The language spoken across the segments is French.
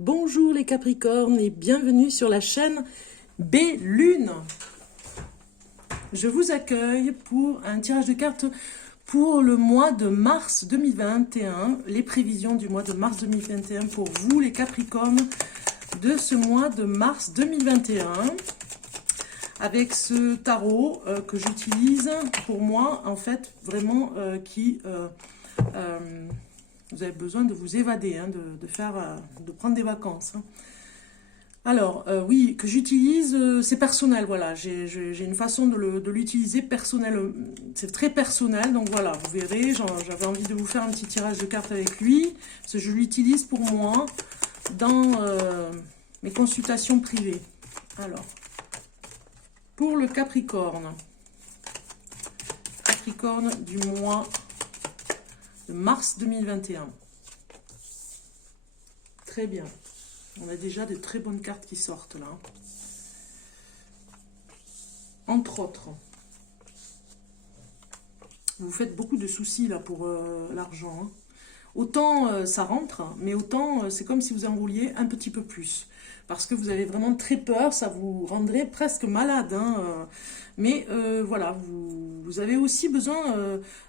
Bonjour les Capricornes et bienvenue sur la chaîne B-Lune. Je vous accueille pour un tirage de cartes pour le mois de mars 2021. Les prévisions du mois de mars 2021 pour vous les Capricornes de ce mois de mars 2021. Avec ce tarot que j'utilise pour moi, en fait, vraiment vous avez besoin de vous évader, hein, de prendre des vacances. Hein. Alors, oui, que j'utilise, c'est personnel, voilà. J'ai une façon de l'utiliser personnel. C'est très personnel, donc voilà, vous verrez. J'avais envie de vous faire un petit tirage de cartes avec lui, parce que je l'utilise pour moi dans mes consultations privées. Alors, pour le Capricorne du mois de mars 2021. Très bien. On a déjà de très bonnes cartes qui sortent là. Entre autres, vous faites beaucoup de soucis là pour l'argent. Hein. Autant ça rentre, mais autant c'est comme si vous enrouliez un petit peu plus. Parce que vous avez vraiment très peur, ça vous rendrait presque malade. Hein, mais voilà, vous avez aussi besoin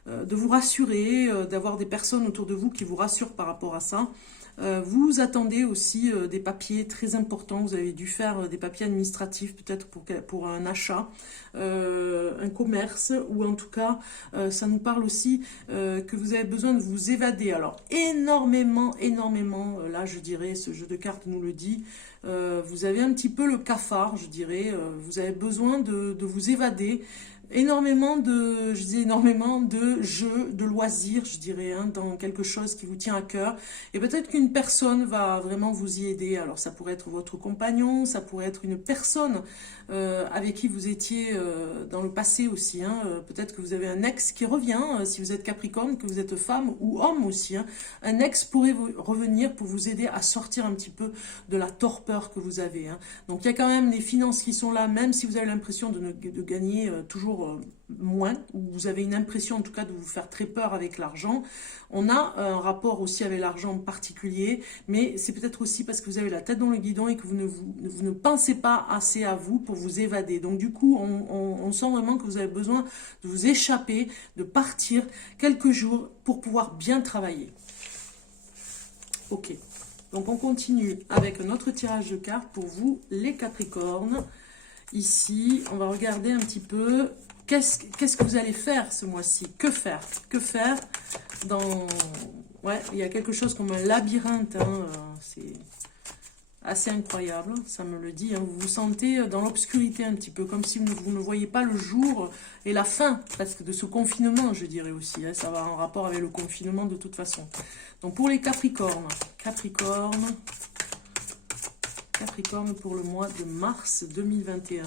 de vous rassurer, d'avoir des personnes autour de vous qui vous rassurent par rapport à ça. Vous attendez aussi des papiers très importants. Vous avez dû faire des papiers administratifs, peut-être pour un achat, un commerce, ou en tout cas, ça nous parle aussi que vous avez besoin de vous évader. Alors, énormément, là je dirais, ce jeu de cartes nous le dit, vous avez un petit peu le cafard, je dirais, vous avez besoin de vous évader. Énormément de jeux, de loisirs, je dirais, hein, dans quelque chose qui vous tient à cœur. Et peut-être qu'une personne va vraiment vous y aider. Alors ça pourrait être votre compagnon, ça pourrait être une personne avec qui vous étiez dans le passé aussi. Hein. Peut-être que vous avez un ex qui revient, si vous êtes Capricorne, que vous êtes femme ou homme aussi. Hein. Un ex pourrait revenir pour vous aider à sortir un petit peu de la torpeur que vous avez. Hein. Donc il y a quand même les finances qui sont là, même si vous avez l'impression de gagner toujours moins, ou vous avez une impression en tout cas de vous faire très peur avec l'argent. On a un rapport aussi avec l'argent particulier, mais c'est peut-être aussi parce que vous avez la tête dans le guidon et que vous ne pensez pas assez à vous pour vous évader. Donc du coup, on sent vraiment que vous avez besoin de vous échapper, de partir quelques jours pour pouvoir bien travailler. Ok, donc on continue avec notre tirage de cartes pour vous les Capricornes. Ici, on va regarder un petit peu qu'est-ce que vous allez faire ce mois-ci. Que faire dans... Ouais, il y a quelque chose comme un labyrinthe. Hein, c'est assez incroyable, ça me le dit. Hein, vous vous sentez dans l'obscurité un petit peu, comme si vous ne voyez pas le jour et la fin presque de ce confinement, je dirais aussi. Hein, ça va en rapport avec le confinement de toute façon. Donc pour les Capricornes, Capricorne pour le mois de mars 2021.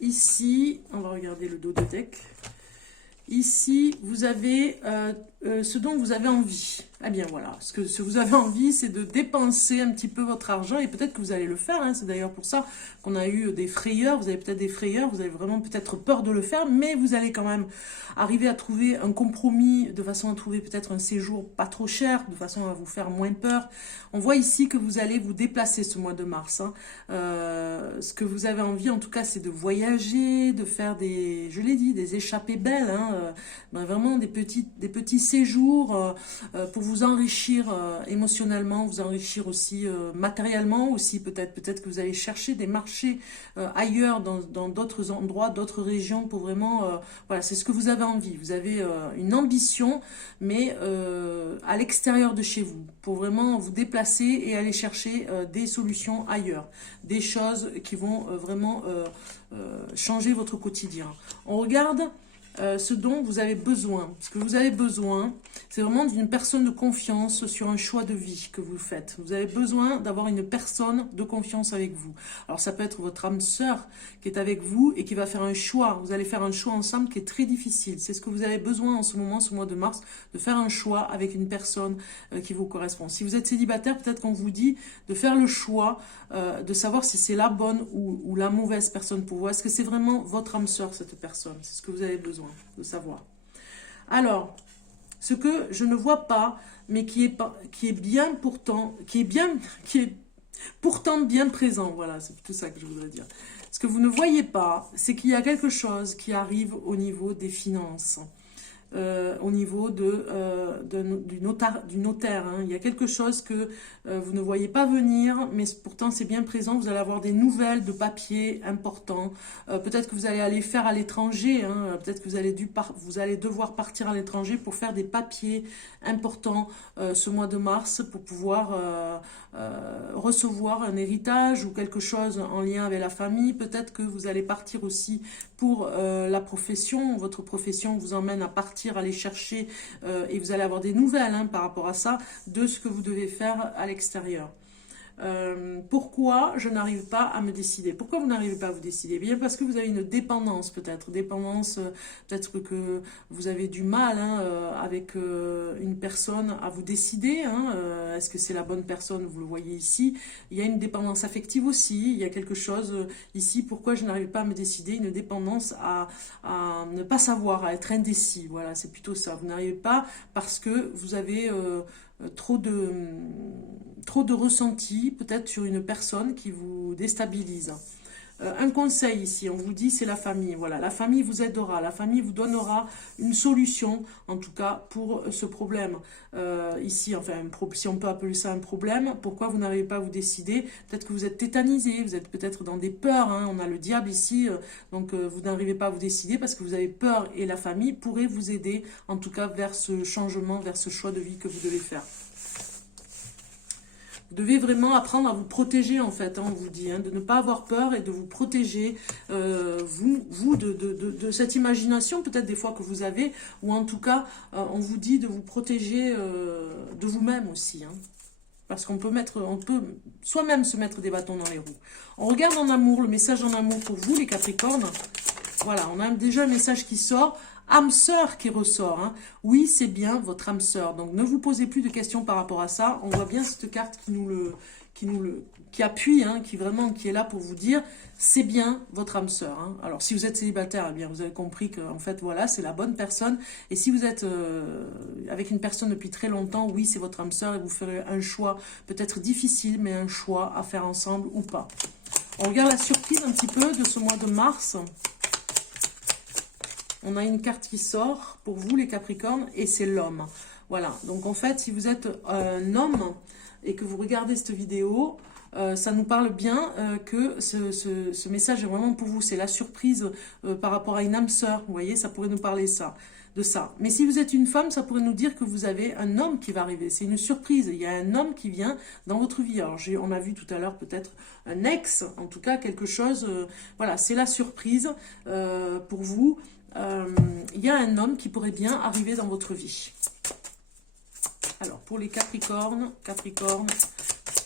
Ici, on va regarder le dos de deck. Ici, vous avez ce dont vous avez envie. Eh bien voilà, ce que vous avez envie, c'est de dépenser un petit peu votre argent et peut-être que vous allez le faire. Hein. C'est d'ailleurs pour ça qu'on a eu des frayeurs. Vous avez peut-être des frayeurs, vous avez vraiment peut-être peur de le faire, mais vous allez quand même arriver à trouver un compromis de façon à trouver peut-être un séjour pas trop cher, de façon à vous faire moins peur. On voit ici que vous allez vous déplacer ce mois de mars. Hein. Ce que vous avez envie, en tout cas, c'est de voyager, de faire des, je l'ai dit, des échappées belles. Hein. Vraiment des petits séjours pour vous enrichir émotionnellement, vous enrichir aussi matériellement aussi peut-être que vous allez chercher des marchés ailleurs dans d'autres endroits, d'autres régions pour vraiment, voilà, c'est ce que vous avez envie. Vous avez une ambition, mais à l'extérieur de chez vous, pour vraiment vous déplacer et aller chercher des solutions ailleurs, des choses qui vont vraiment changer votre quotidien. On regarde ce dont vous avez besoin. Ce que vous avez besoin, c'est vraiment d'une personne de confiance sur un choix de vie que vous faites. Vous avez besoin d'avoir une personne de confiance avec vous. Alors ça peut être votre âme sœur qui est avec vous et qui va faire un choix. Vous allez faire un choix ensemble qui est très difficile. C'est ce que vous avez besoin en ce moment, ce mois de mars, de faire un choix avec une personne qui vous correspond. Si vous êtes célibataire, peut-être qu'on vous dit de faire le choix, de savoir si c'est la bonne ou la mauvaise personne pour vous. Est-ce que c'est vraiment votre âme sœur, cette personne? C'est ce que vous avez besoin de savoir. Alors, ce que je ne vois pas, mais qui est bien pourtant, qui est pourtant bien présent, voilà, c'est plutôt ça que je voudrais dire. Ce que vous ne voyez pas, c'est qu'il y a quelque chose qui arrive au niveau des finances. Au niveau du notaire. Hein. Il y a quelque chose que vous ne voyez pas venir, mais pourtant c'est bien présent. Vous allez avoir des nouvelles de papiers importants. Peut-être que vous allez aller faire à l'étranger. Hein. Peut-être que vous allez devoir partir à l'étranger pour faire des papiers importants ce mois de mars pour pouvoir recevoir un héritage ou quelque chose en lien avec la famille. Peut-être que vous allez partir aussi pour la profession. Votre profession vous emmène à partir, aller chercher et vous allez avoir des nouvelles par rapport à ça, de ce que vous devez faire à l'extérieur. Pourquoi je n'arrive pas à me décider? Pourquoi vous n'arrivez pas à vous décider? Bien parce que vous avez une dépendance peut-être. Dépendance, peut-être que vous avez du mal avec une personne à vous décider. Est-ce que c'est la bonne personne? Vous le voyez ici. Il y a une dépendance affective aussi. Il y a quelque chose ici. Pourquoi je n'arrive pas à me décider? Une dépendance à ne pas savoir, à être indécis. Voilà, c'est plutôt ça. Vous n'arrivez pas parce que vous avez trop de ressenti peut-être sur une personne qui vous déstabilise. Un conseil ici, on vous dit, c'est la famille. Voilà, la famille vous aidera, la famille vous donnera une solution, en tout cas, pour ce problème. Ici, enfin, si on peut appeler ça un problème, pourquoi vous n'arrivez pas à vous décider? Peut-être que vous êtes tétanisé, vous êtes peut-être dans des peurs, on a le diable ici, donc vous n'arrivez pas à vous décider parce que vous avez peur et la famille pourrait vous aider, en tout cas, vers ce changement, vers ce choix de vie que vous devez faire. Vous devez vraiment apprendre à vous protéger, en fait, on vous dit, de ne pas avoir peur et de vous protéger, vous de cette imagination, peut-être des fois que vous avez, ou en tout cas, on vous dit de vous protéger de vous-même aussi. Parce qu'on peut soi-même se mettre des bâtons dans les roues. On regarde en amour, le message en amour pour vous, les Capricornes. Voilà, on a déjà un message qui sort. Âme sœur qui ressort. Oui, c'est bien votre âme sœur. Donc, ne vous posez plus de questions par rapport à ça. On voit bien cette carte qui appuie, qui est là pour vous dire, c'est bien votre âme sœur. Alors, si vous êtes célibataire, eh bien, vous avez compris que, en fait, voilà, c'est la bonne personne. Et si vous êtes avec une personne depuis très longtemps, oui, c'est votre âme sœur et vous ferez un choix peut-être difficile, mais un choix à faire ensemble ou pas. On regarde la surprise un petit peu de ce mois de mars. On a une carte qui sort pour vous, les Capricornes, et c'est l'homme. Voilà, donc en fait, si vous êtes un homme et que vous regardez cette vidéo, ça nous parle bien que ce message est vraiment pour vous. C'est la surprise par rapport à une âme sœur. Vous voyez, ça pourrait nous parler de ça. Mais si vous êtes une femme, ça pourrait nous dire que vous avez un homme qui va arriver. C'est une surprise. Il y a un homme qui vient dans votre vie. Alors, on a vu tout à l'heure peut-être un ex, en tout cas quelque chose. Voilà, c'est la surprise pour vous. Il y a un homme qui pourrait bien arriver dans votre vie. Alors, pour les Capricornes,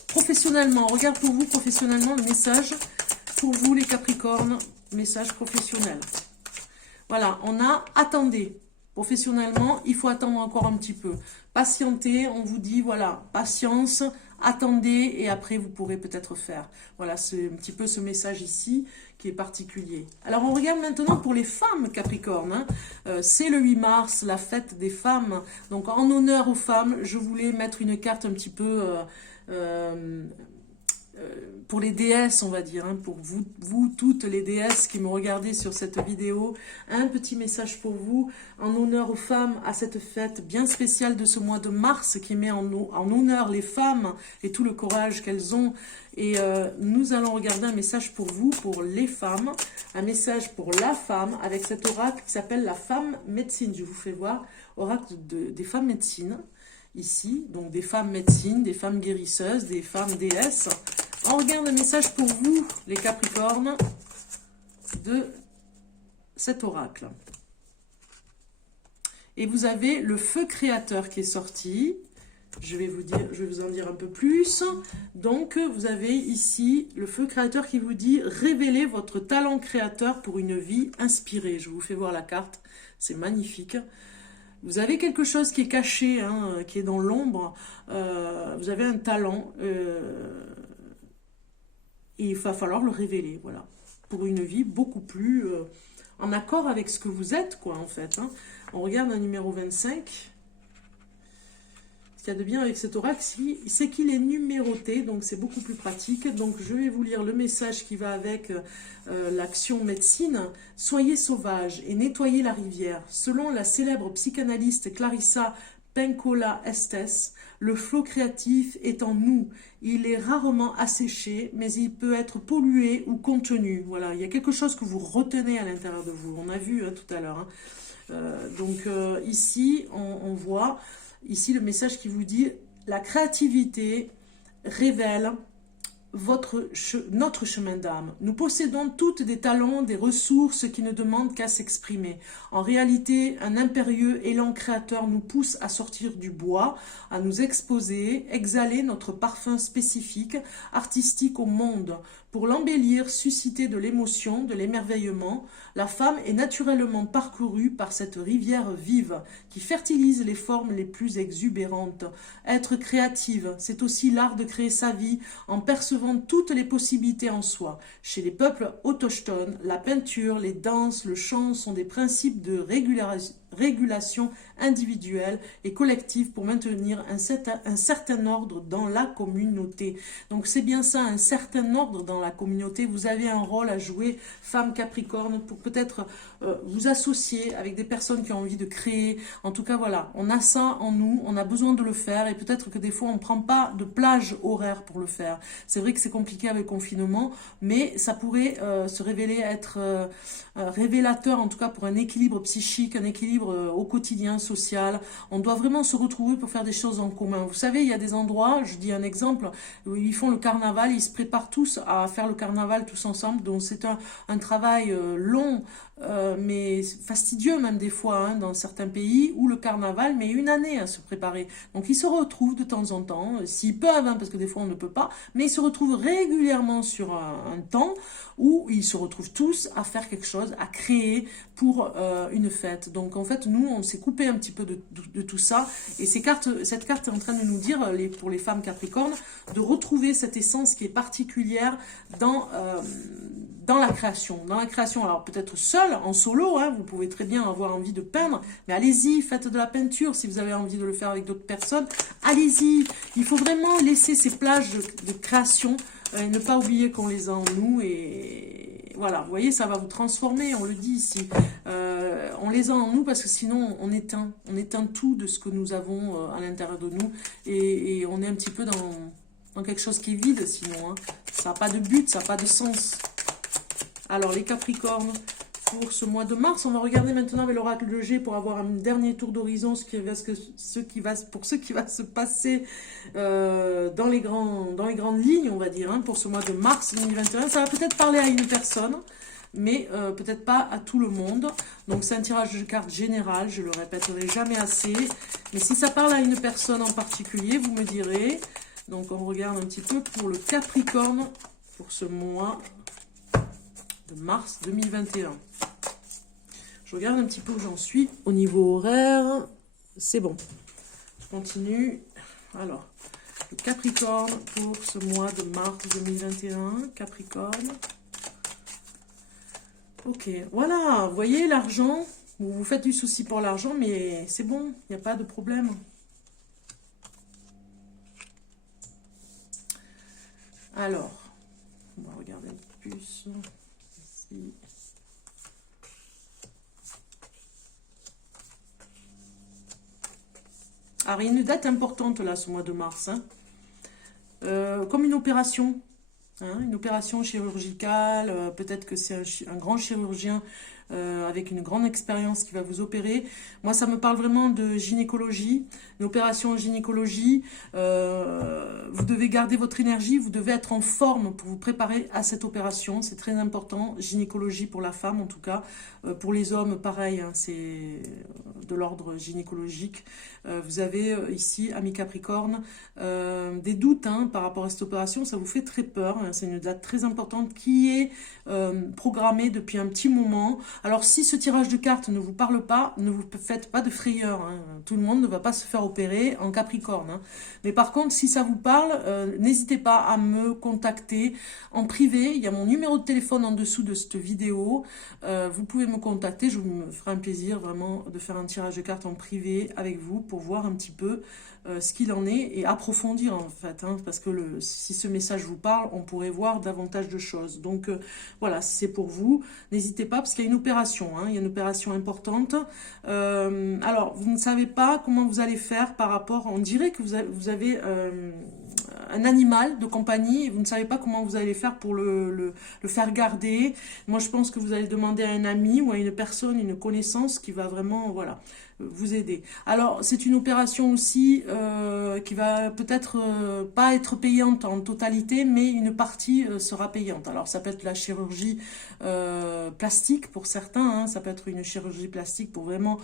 professionnellement, on regarde pour vous professionnellement le message. Pour vous, les Capricornes, message professionnel. Voilà, on a attendez. Professionnellement, il faut attendre encore un petit peu. Patientez, on vous dit, voilà, patience, attendez et après vous pourrez peut-être faire. Voilà, c'est un petit peu ce message ici qui est particulier. Alors on regarde maintenant pour les femmes Capricorne. C'est le 8 mars, la fête des femmes. Donc en honneur aux femmes, je voulais mettre une carte un petit peu pour les déesses, on va dire, pour vous toutes les déesses qui me regardez sur cette vidéo, un petit message pour vous, en honneur aux femmes, à cette fête bien spéciale de ce mois de mars, qui met en honneur les femmes et tout le courage qu'elles ont. Et nous allons regarder un message pour vous, pour les femmes, un message pour la femme, avec cet oracle qui s'appelle la femme médecine. Je vous fais voir, oracle des femmes médecines, ici, donc des femmes médecines, des femmes guérisseuses, des femmes déesses. On regarde un message pour vous, les Capricornes, de cet oracle. Et vous avez le feu créateur qui est sorti. Je vais vous en dire un peu plus. Donc, vous avez ici le feu créateur qui vous dit « Révélez votre talent créateur pour une vie inspirée ». Je vous fais voir la carte, c'est magnifique. Vous avez quelque chose qui est caché, hein, qui est dans l'ombre. Vous avez un talent et il va falloir le révéler, voilà. Pour une vie beaucoup plus en accord avec ce que vous êtes, quoi, en fait. Hein. On regarde un numéro 25. Ce qu'il y a de bien avec cet oracle, c'est qu'il est numéroté, donc c'est beaucoup plus pratique. Donc je vais vous lire le message qui va avec l'action médecine. Soyez sauvages et nettoyez la rivière. Selon la célèbre psychanalyste Clarissa Pinkola Estes, le flot créatif est en nous. Il est rarement asséché, mais il peut être pollué ou contenu. Voilà, il y a quelque chose que vous retenez à l'intérieur de vous. On a vu hein, tout à l'heure. Hein. Ici, on voit ici le message qui vous dit « La créativité révèle notre chemin d'âme. Nous possédons toutes des talents, des ressources qui ne demandent qu'à s'exprimer. En réalité, un impérieux élan créateur nous pousse à sortir du bois, à nous exposer, exhaler notre parfum spécifique, artistique au monde. Pour l'embellir, susciter de l'émotion, de l'émerveillement, la femme est naturellement parcourue par cette rivière vive qui fertilise les formes les plus exubérantes. Être créative, c'est aussi l'art de créer sa vie en percevant toutes les possibilités en soi. Chez les peuples autochtones, la peinture, les danses, le chant sont des principes de régulation individuelle et collective pour maintenir un certain ordre dans la communauté. Donc c'est bien ça, un certain ordre dans la communauté. Vous avez un rôle à jouer, femme Capricorne, pour peut-être vous associer avec des personnes qui ont envie de créer. En tout cas, voilà, on a ça en nous, on a besoin de le faire et peut-être que des fois, on ne prend pas de plage horaire pour le faire. C'est vrai que c'est compliqué avec le confinement, mais ça pourrait se révéler être révélateur, en tout cas pour un équilibre psychique, un équilibre au quotidien, social. On doit vraiment se retrouver pour faire des choses en commun. Vous savez, il y a des endroits, je dis un exemple, où ils font le carnaval, ils se préparent tous à faire le carnaval tous ensemble, donc c'est un travail long, mais fastidieux même des fois, hein, dans certains pays, où le carnaval met une année à se préparer. Donc ils se retrouvent de temps en temps, s'ils peuvent, hein, parce que des fois on ne peut pas, mais ils se retrouvent régulièrement sur un temps où ils se retrouvent tous à faire quelque chose, à créer pour une fête. Donc en fait, nous, on s'est coupé un petit peu de tout ça, et cette carte est en train de nous dire, pour les femmes capricornes, de retrouver cette essence qui est particulière dans la création. Dans la création, alors peut-être seul, en solo, hein, vous pouvez très bien avoir envie de peindre, mais allez-y, faites de la peinture. Si vous avez envie de le faire avec d'autres personnes, allez-y. Il faut vraiment laisser ces plages de création, et ne pas oublier qu'on les a en nous, et voilà, vous voyez, ça va vous transformer, on le dit ici. On les a en nous parce que sinon on éteint tout de ce que nous avons à l'intérieur de nous, et on est un petit peu dans quelque chose qui est vide sinon. Hein. Ça n'a pas de but, ça n'a pas de sens. Alors les Capricornes, pour ce mois de mars, on va regarder maintenant avec l'oracle de G pour avoir un dernier tour d'horizon, ce qui va se passer dans les grandes lignes, on va dire, hein, pour ce mois de mars 2021. Ça va peut-être parler à une personne, mais peut-être pas à tout le monde. Donc c'est un tirage de cartes général, je le répéterai jamais assez. Mais si ça parle à une personne en particulier, vous me direz. Donc on regarde un petit peu pour le Capricorne, pour ce mois de mars 2021. Je regarde un petit peu où j'en suis au niveau horaire. C'est bon. Je continue. Alors, le Capricorne pour ce mois de mars 2021. Capricorne. Ok, voilà. Vous voyez l'argent. Vous vous faites du souci pour l'argent, mais c'est bon. Il n'y a pas de problème. Alors, on va regarder un peu plus. Ici. Alors, il y a une date importante là, ce mois de mars. Hein. Comme une opération. Hein, une opération chirurgicale. Peut-être que c'est un grand chirurgien avec une grande expérience qui va vous opérer. Moi, ça me parle vraiment de gynécologie, une opération en gynécologie. Vous devez garder votre énergie, vous devez être en forme pour vous préparer à cette opération. C'est très important, gynécologie pour la femme en tout cas. Pour les hommes, pareil, hein, c'est de l'ordre gynécologique. Vous avez ici, amis Capricorne, des doutes hein, par rapport à cette opération. Ça vous fait très peur. Hein, c'est une date très importante qui est programmée depuis un petit moment. Alors, si ce tirage de cartes ne vous parle pas, ne vous faites pas de frayeur. Hein. Tout le monde ne va pas se faire opérer en Capricorne. Hein. Mais par contre, si ça vous parle, n'hésitez pas à me contacter en privé. Il y a mon numéro de téléphone en dessous de cette vidéo. Vous pouvez me contacter. Je me ferai un plaisir vraiment de faire un tirage de cartes en privé avec vous pour voir un petit peu ce qu'il en est et approfondir en fait. Hein, parce que si ce message vous parle, on pourrait voir davantage de choses. Donc voilà, si c'est pour vous, n'hésitez pas parce qu'il y a une opération. Hein, il y a une opération importante. Alors, vous ne savez pas comment vous allez faire par rapport... On dirait que vous avez un animal de compagnie et vous ne savez pas comment vous allez faire pour le faire garder. Moi, je pense que vous allez demander à un ami ou à une personne, une connaissance qui va vraiment, voilà, vous aider. Alors, c'est une opération aussi qui va peut-être pas être payante en totalité, mais une partie sera payante. Alors, ça peut être la chirurgie plastique pour certains, hein, ça peut être une chirurgie plastique pour vraiment,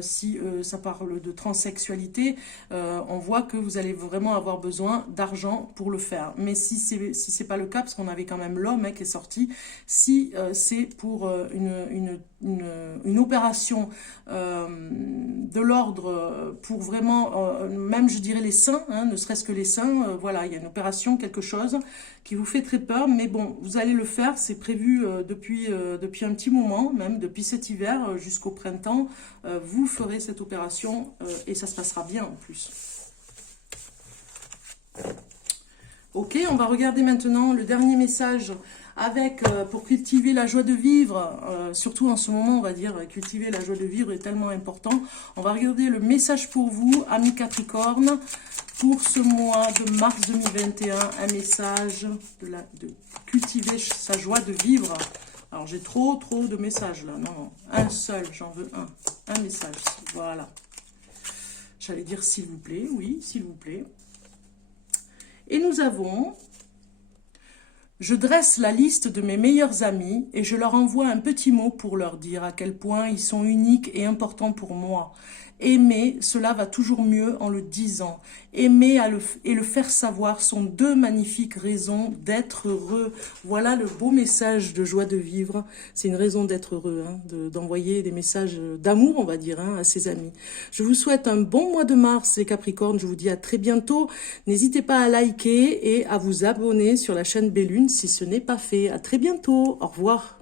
si ça parle de transsexualité, on voit que vous allez vraiment avoir besoin d'argent pour le faire. Mais si c'est pas le cas, parce qu'on avait quand même l'homme hein, qui est sorti, si c'est pour une opération de l'ordre pour vraiment, même je dirais les seins, hein, ne serait-ce que les seins, voilà, il y a une opération, quelque chose qui vous fait très peur, mais bon, vous allez le faire, c'est prévu depuis un petit moment, même depuis cet hiver jusqu'au printemps, vous ferez cette opération et ça se passera bien en plus. Ok, on va regarder maintenant le dernier message avec, pour cultiver la joie de vivre, surtout en ce moment, on va dire, cultiver la joie de vivre est tellement important. On va regarder le message pour vous, amis Capricorne, pour ce mois de mars 2021, un message de cultiver sa joie de vivre. Alors, j'ai trop de messages là, non, un seul, j'en veux un message, voilà. J'allais dire s'il vous plaît, oui, s'il vous plaît. Et nous avons... Je dresse la liste de mes meilleurs amis et je leur envoie un petit mot pour leur dire à quel point ils sont uniques et importants pour moi. Aimer, cela va toujours mieux en le disant. Aimer et le faire savoir sont deux magnifiques raisons d'être heureux. Voilà le beau message de joie de vivre. C'est une raison d'être heureux, hein, d'envoyer des messages d'amour, on va dire, hein, à ses amis. Je vous souhaite un bon mois de mars, les Capricornes. Je vous dis à très bientôt. N'hésitez pas à liker et à vous abonner sur la chaîne Bellune si ce n'est pas fait. À très bientôt. Au revoir.